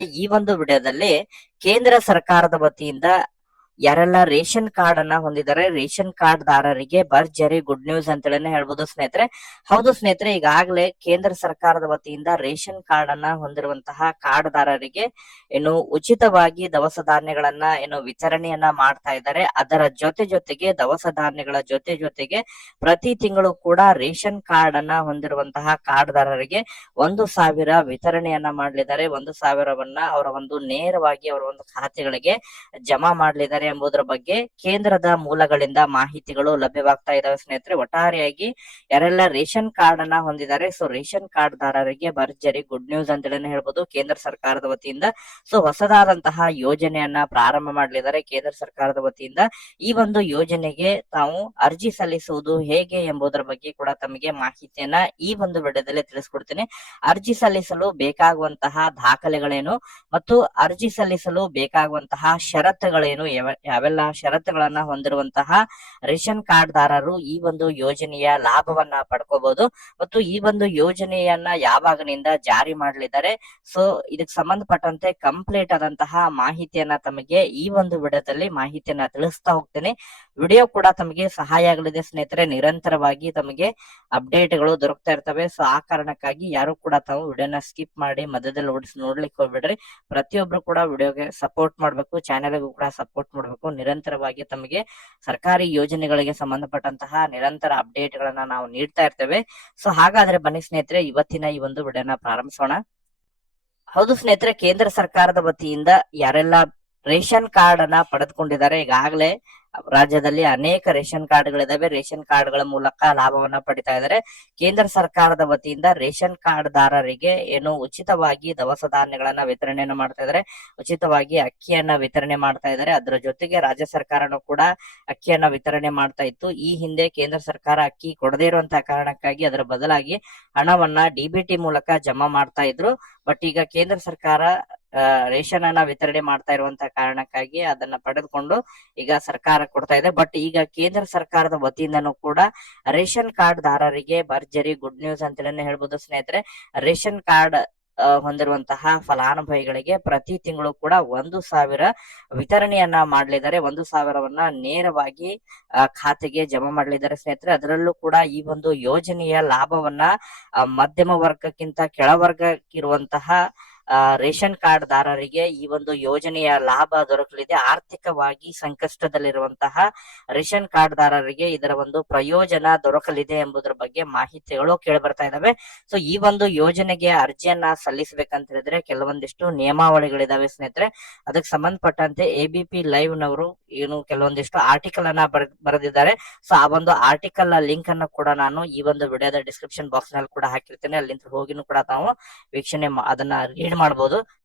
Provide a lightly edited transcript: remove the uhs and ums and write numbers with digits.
ಈ ಒಂದು ವಿಡಿಯೋದಲ್ಲಿ ಕೇಂದ್ರ ಸರ್ಕಾರದ ವತಿಯಿಂದ ಯಾರೆಲ್ಲ ರೇಷನ್ ಕಾರ್ಡ್ ಅನ್ನ ಹೊಂದಿದ್ದಾರೆ, ರೇಷನ್ ಕಾರ್ಡ್ ದಾರರಿಗೆ ಭರ್ಜರಿ ಗುಡ್ ನ್ಯೂಸ್ ಅಂತೇಳಿ ಹೇಳ್ಬೋದು ಸ್ನೇಹಿತರೆ. ಹೌದು ಸ್ನೇಹಿತರೆ, ಈಗಾಗಲೇ ಕೇಂದ್ರ ಸರ್ಕಾರದ ವತಿಯಿಂದ ರೇಷನ್ ಕಾರ್ಡ್ ಅನ್ನ ಹೊಂದಿರುವಂತಹ ಕಾರ್ಡ್ ದಾರರಿಗೆ ಏನು ಉಚಿತವಾಗಿ ದವಸ ಧಾನ್ಯಗಳನ್ನ ಏನು ವಿತರಣೆಯನ್ನ ಮಾಡ್ತಾ ಇದ್ದಾರೆ. ಅದರ ಜೊತೆಗೆ ದವಸ ಧಾನ್ಯಗಳ ಜೊತೆಗೆ ಪ್ರತಿ ತಿಂಗಳು ಕೂಡ ರೇಷನ್ ಕಾರ್ಡ್ ಅನ್ನ ಹೊಂದಿರುವಂತಹ ಕಾರ್ಡ್ ದಾರರಿಗೆ 1,000 ವಿತರಣೆಯನ್ನ ಮಾಡಲಿದ್ದಾರೆ. 1,000ವನ್ನ ಅವರ ಒಂದು ನೇರವಾಗಿ ಅವರ ಒಂದು ಖಾತೆಗಳಿಗೆ ಜಮಾ ಮಾಡಲಿದ್ದಾರೆ ಎಂಬುದರ ಬಗ್ಗೆ ಕೇಂದ್ರದ ಮೂಲಗಳಿಂದ ಮಾಹಿತಿಗಳು ಲಭ್ಯವಾಗ್ತಾ ಇದಾವೆ ಸ್ನೇಹಿತರೆ. ಒಟ್ಟಾರೆಯಾಗಿ ಯಾರೆಲ್ಲ ರೇಷನ್ ಕಾರ್ಡ್ ಅನ್ನ ಹೊಂದಿದ್ದಾರೆ, ಸೊ ರೇಷನ್ ಕಾರ್ಡ್ ದಾರರಿಗೆ ಭರ್ಜರಿ ಗುಡ್ ನ್ಯೂಸ್ ಅಂತೇಳಿ ಹೇಳ್ಬೋದು ಕೇಂದ್ರ ಸರ್ಕಾರದ ವತಿಯಿಂದ. ಸೊ ಹೊಸದಾದಂತಹ ಯೋಜನೆಯನ್ನ ಪ್ರಾರಂಭ ಮಾಡಲಿದ್ದಾರೆ ಕೇಂದ್ರ ಸರ್ಕಾರದ ವತಿಯಿಂದ. ಈ ಒಂದು ಯೋಜನೆಗೆ ತಾವು ಅರ್ಜಿ ಸಲ್ಲಿಸುವುದು ಹೇಗೆ ಎಂಬುದರ ಬಗ್ಗೆ ಕೂಡ ತಮಗೆ ಮಾಹಿತಿಯನ್ನ ಈ ಒಂದು ವಿಡಿಯೋದಲ್ಲಿ ತಿಳಿಸ್ಕೊಡ್ತೀನಿ. ಅರ್ಜಿ ಸಲ್ಲಿಸಲು ಬೇಕಾಗುವಂತಹ ದಾಖಲೆಗಳೇನು ಮತ್ತು ಅರ್ಜಿ ಸಲ್ಲಿಸಲು ಬೇಕಾಗುವಂತಹ ಷರತ್ತುಗಳೇನು, ಯಾವೆಲ್ಲ ಷರತ್ತುಗಳನ್ನ ಹೊಂದಿರುವಂತಹ ರೇಷನ್ ಕಾರ್ಡ್ ದಾರರು ಈ ಒಂದು ಯೋಜನೆಯ ಲಾಭವನ್ನ ಪಡ್ಕೋಬಹುದು ಮತ್ತು ಈ ಒಂದು ಯೋಜನೆಯನ್ನ ಯಾವಾಗಿನಿಂದ ಜಾರಿ ಮಾಡಲಿದ್ದಾರೆ, ಸೊ ಇದಕ್ಕೆ ಸಂಬಂಧಪಟ್ಟಂತೆ ಕಂಪ್ಲೀಟ್ ಆದಂತಹ ಮಾಹಿತಿಯನ್ನ ತಮಗೆ ಈ ಒಂದು ವಿಡಿಯೋದಲ್ಲಿ ಮಾಹಿತಿಯನ್ನ ತಿಳಿಸ್ತಾ ಹೋಗ್ತೇನೆ. ವಿಡಿಯೋ ಕೂಡ ತಮಗೆ ಸಹಾಯ ಆಗಲಿದೆ ಸ್ನೇಹಿತರೆ. ನಿರಂತರವಾಗಿ ತಮಗೆ ಅಪ್ಡೇಟ್ಗಳು ದೊರಕ್ತಾ ಇರ್ತವೆ. ಸೊ ಆ ಕಾರಣಕ್ಕಾಗಿ ಯಾರು ಕೂಡ ತಾವು ವಿಡಿಯೋನ ಸ್ಕಿಪ್ ಮಾಡಿ ಮಧ್ಯದಲ್ಲಿ ನೋಡ್ಲಿಕ್ಕೆ ಹೋಗ್ಬಿಡ್ರಿ. ಪ್ರತಿಯೊಬ್ರು ಕೂಡ ವಿಡಿಯೋಗೆ ಸಪೋರ್ಟ್ ಮಾಡ್ಬೇಕು, ಚಾನೆಲ್ಗೂ ಕೂಡ ಸಪೋರ್ಟ್ ಮಾಡ್ಬೇಕು. ನಿರಂತರವಾಗಿ ತಮಗೆ ಸರ್ಕಾರಿ ಯೋಜನೆಗಳಿಗೆ ಸಂಬಂಧಪಟ್ಟಂತಹ ನಿರಂತರ ಅಪ್ಡೇಟ್ ಗಳನ್ನ ನಾವು ನೀಡ್ತಾ ಇರ್ತೇವೆ. ಸೊ ಹಾಗಾದ್ರೆ ಬನ್ನಿ ಸ್ನೇಹಿತರೆ, ಇವತ್ತಿನ ಈ ಒಂದು ವಿಡಿಯೋನ ಪ್ರಾರಂಭಿಸೋಣ. ಹೌದು ಸ್ನೇಹಿತರೆ, ಕೇಂದ್ರ ಸರ್ಕಾರದ ವತಿಯಿಂದ ಯಾರೆಲ್ಲ ರೇಷನ್ ಕಾರ್ಡ್ ಅನ್ನ ಪಡೆದುಕೊಂಡಿದ್ದಾರೆ, ಈಗಾಗಲೇ ರಾಜ್ಯದಲ್ಲಿ ಅನೇಕ ರೇಷನ್ ಕಾರ್ಡ್ಗಳಿದಾವೆ. ರೇಷನ್ ಕಾರ್ಡ್ಗಳ ಮೂಲಕ ಲಾಭವನ್ನ ಪಡಿತಾ ಇದ್ದಾರೆ. ಕೇಂದ್ರ ಸರ್ಕಾರದ ವತಿಯಿಂದ ರೇಷನ್ ಕಾರ್ಡ್ ದಾರರಿಗೆ ಏನು ಉಚಿತವಾಗಿ ದವಸ ಧಾನ್ಯಗಳನ್ನ ವಿತರಣೆಯನ್ನು ಮಾಡ್ತಾ ಇದ್ದಾರೆ, ಉಚಿತವಾಗಿ ಅಕ್ಕಿಯನ್ನ ವಿತರಣೆ ಮಾಡ್ತಾ ಇದ್ದಾರೆ. ಅದರ ಜೊತೆಗೆ ರಾಜ್ಯ ಸರ್ಕಾರನು ಕೂಡ ಅಕ್ಕಿಯನ್ನ ವಿತರಣೆ ಮಾಡ್ತಾ ಇತ್ತು. ಈ ಹಿಂದೆ ಕೇಂದ್ರ ಸರ್ಕಾರ ಅಕ್ಕಿ ಕೊಡದೇ ಇರುವಂತಹ ಕಾರಣಕ್ಕಾಗಿ ಅದರ ಬದಲಾಗಿ ಹಣವನ್ನ ಡಿಬಿಟಿ ಮೂಲಕ ಜಮಾ ಮಾಡ್ತಾ ಇದ್ರು. ಬಟ್ ಈಗ ಕೇಂದ್ರ ಸರ್ಕಾರ ರೇಷನ್ ಅನ್ನ ವಿತರಣೆ ಮಾಡ್ತಾ ಇರುವಂತಹ ಕಾರಣಕ್ಕಾಗಿ ಅದನ್ನ ಪಡೆದುಕೊಂಡು ಈಗ ಸರ್ಕಾರ ಕೊಡ್ತಾ ಇದೆ. ಬಟ್ ಈಗ ಕೇಂದ್ರ ಸರ್ಕಾರದ ವತಿಯಿಂದನೂ ಕೂಡ ರೇಷನ್ ಕಾರ್ಡ್ ದಾರರಿಗೆ ಭರ್ಜರಿ ಗುಡ್ ನ್ಯೂಸ್ ಅಂತೇಳಿ ಹೇಳ್ಬೋದು ಸ್ನೇಹಿತರೆ. ರೇಷನ್ ಕಾರ್ಡ್ ಹೊಂದಿರುವಂತಹ ಫಲಾನುಭವಿಗಳಿಗೆ ಪ್ರತಿ ತಿಂಗಳು ಕೂಡ 1,000 ವಿತರಣೆಯನ್ನ ಮಾಡಲಿದ್ದಾರೆ. 1,000ವನ್ನ ನೇರವಾಗಿ ಖಾತೆಗೆ ಜಮಾ ಮಾಡಲಿದ್ದಾರೆ ಸ್ನೇಹಿತರೆ. ಅದರಲ್ಲೂ ಕೂಡ ಈ ಒಂದು ಯೋಜನೆಯ ಲಾಭವನ್ನ ಮಧ್ಯಮ ವರ್ಗಕ್ಕಿಂತ ಕೆಳವರ್ಗ ಇರುವಂತಹ ರೇಷನ್ ಕಾರ್ಡ್ ದಾರರಿಗೆ ಈ ಒಂದು ಯೋಜನೆಯ ಲಾಭ ದೊರಕಲಿದೆ. ಆರ್ಥಿಕವಾಗಿ ಸಂಕಷ್ಟದಲ್ಲಿರುವಂತಹ ರೇಷನ್ ಕಾರ್ಡ್ ದಾರರಿಗೆ ಇದರ ಒಂದು ಪ್ರಯೋಜನ ದೊರಕಲಿದೆ ಎಂಬುದರ ಬಗ್ಗೆ ಮಾಹಿತಿಗಳು ಕೇಳಿ ಬರ್ತಾ ಇದಾವೆ. ಸೊ ಈ ಒಂದು ಯೋಜನೆಗೆ ಅರ್ಜಿಯನ್ನ ಸಲ್ಲಿಸಬೇಕಂತ ಹೇಳಿದ್ರೆ ಕೆಲವೊಂದಿಷ್ಟು ನಿಯಮಾವಳಿಗಳಿದಾವೆ ಸ್ನೇಹಿತರೆ. ಅದಕ್ಕೆ ಸಂಬಂಧಪಟ್ಟಂತೆ ABP ಲೈವ್ ನವರು ಏನು ಕೆಲವೊಂದಿಷ್ಟು ಆರ್ಟಿಕಲ್ ಅನ್ನ ಬರೆದಿದ್ದಾರೆ. ಸೊ ಆ ಒಂದು ಆರ್ಟಿಕಲ್ ಲಿಂಕ್ ಅನ್ನು ಕೂಡ ನಾನು ಈ ಒಂದು ವಿಡಿಯೋದ ಡಿಸ್ಕ್ರಿಪ್ಷನ್ ಬಾಕ್ಸ್ ನಲ್ಲಿ ಕೂಡ ಹಾಕಿರ್ತೇನೆ. ಅಲ್ಲಿಂದ ಹೋಗಿನೂ ಕೂಡ ತಾವು ವೀಕ್ಷಣೆ ಅದನ್ನ ರೀಡ್ ಮಾಡಬಹುದು.